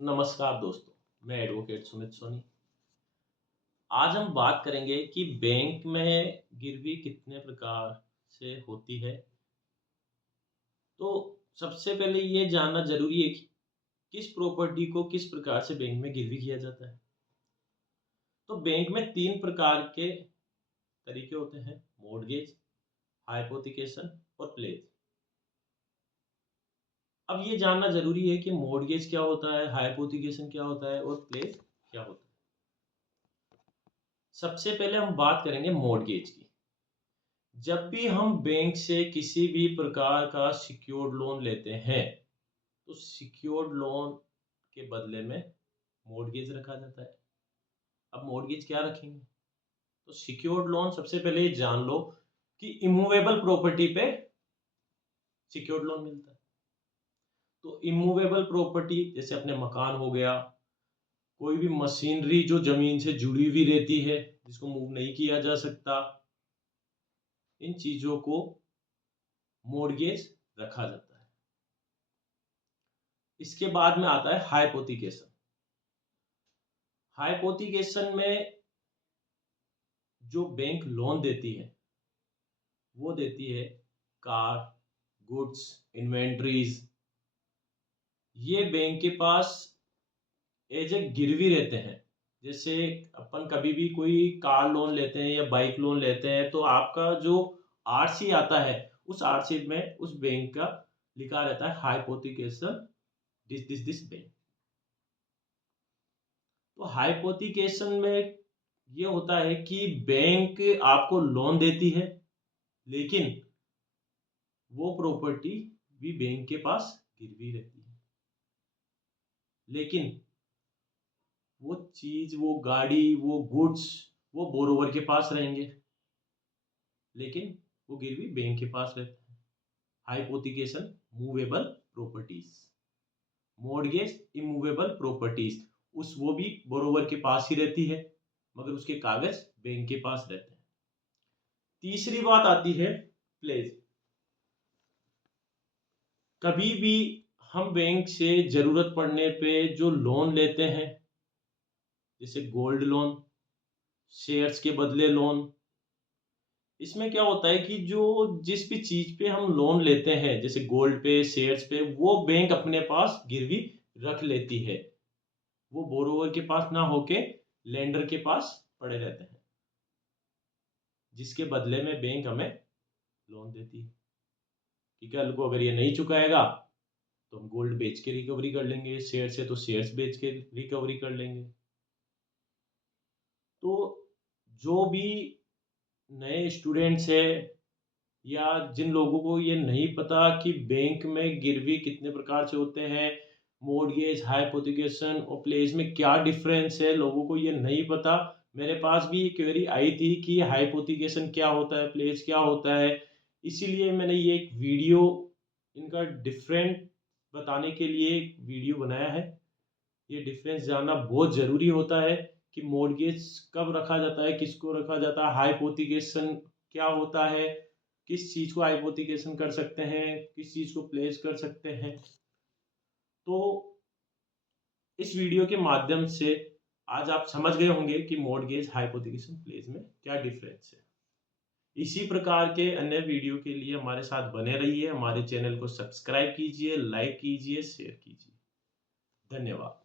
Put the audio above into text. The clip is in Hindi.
नमस्कार दोस्तों, मैं एडवोकेट सुमित सोनी। आज हम बात करेंगे कि बैंक में गिरवी कितने प्रकार से होती है। तो सबसे पहले ये जानना ज़रूरी है कि किस प्रॉपर्टी को किस प्रकार से बैंक में गिरवी किया जाता है। तो बैंक में 3 प्रकार के तरीके होते हैं: मॉर्गेज, हाइपोथिकेशन और प्लेज। अब ये जानना ज़रूरी है कि मॉर्गेज क्या होता है, हाइपोथिकेशन क्या होता है और प्लेज क्या होता है। सबसे पहले हम बात करेंगे मॉर्गेज की। जब भी हम बैंक से किसी भी प्रकार का सिक्योर्ड लोन लेते हैं, तो सिक्योर्ड लोन के बदले में मॉर्गेज रखा जाता है। अब मॉर्गेज क्या रखेंगे? तो सिक्योर्ड लोन सबसे पहले ये जान लो कि इमूवेबल प्रॉपर्टी पे सिक्योर्ड लोन मिलता है। तो इमूवेबल प्रॉपर्टी जैसे अपने मकान हो गया, कोई भी मशीनरी जो ज़मीन से जुड़ी हुई रहती है, जिसको मूव नहीं किया जा सकता, इन चीज़ों को मॉर्गेज रखा जाता है। इसके बाद में आता है हाइपोथिकेशन। हाइपोथिकेशन में जो बैंक लोन देती है, वो देती है कार, गुड्स, इन्वेंटरीज। ये बैंक के पास एज ए गिरवी रहते हैं। जैसे अपन कभी भी कोई कार लोन लेते हैं या बाइक लोन लेते हैं, तो आपका जो आरसी आता है, उस आरसी में उस बैंक का लिखा रहता है हाइपोथिकेशन दिस बैंक। तो हाइपोथिकेशन में ये होता है कि बैंक आपको लोन देती है, लेकिन वो प्रॉपर्टी भी बैंक के पास गिरवी रहती है। लेकिन वो चीज, वो गाड़ी, वो गुड्स, वो बोरोवर के पास रहेंगे, लेकिन वो गिरवी बैंक के पास रहते हैं। Hypothecation movable properties, mortgage immovable properties, उस वो भी बोरोवर के पास ही रहती है, मगर उसके कागज बैंक के पास रहते हैं। तीसरी बात आती है प्लेज। कभी भी हम बैंक से जरूरत पड़ने पे जो लोन लेते हैं, जैसे गोल्ड लोन, शेयर्स के बदले लोन, इसमें क्या होता है कि जो जिस भी चीज पे हम लोन लेते हैं, जैसे गोल्ड पे, शेयर्स पे, वो बैंक अपने पास गिरवी रख लेती है। वो बोरोवर के पास ना होके लेंडर के पास पड़े रहते हैं, जिसके बदले में बैंक हमें लोन देती है कि कल को अगर ये नहीं चुकाएगा तो हम गोल्ड बेच के रिकवरी कर लेंगे, शेयर से तो शेयर्स बेच के रिकवरी कर लेंगे। तो जो भी नए स्टूडेंट्स है या जिन लोगों को ये नहीं पता कि बैंक में गिरवी कितने प्रकार से होते हैं, मॉर्गेज, हाइपोथिकेशन और प्लेज में क्या डिफरेंस है, लोगों को ये नहीं पता। मेरे पास भी ये क्वेरी आई थी कि हाइपोथिकेशन क्या होता है, प्लेज क्या होता है। इसीलिए मैंने ये एक वीडियो इनका डिफरेंट बताने के लिए एक वीडियो बनाया है। ये डिफरेंस जानना बहुत ज़रूरी होता है कि मॉर्गेज कब रखा जाता है, किसको रखा जाता है, हाइपोथिकेशन क्या होता है, किस चीज़ को हाइपोथिकेशन कर सकते हैं, किस चीज़ को प्लेस कर सकते हैं। तो इस वीडियो के माध्यम से आज आप समझ गए होंगे कि मॉर्गेज, हाइपोथिकेशन, प्लेस में क्या डिफरेंस है। इसी प्रकार के अन्य वीडियो के लिए हमारे साथ बने रहिए। हमारे चैनल को सब्सक्राइब कीजिए, लाइक कीजिए, शेयर कीजिए। धन्यवाद।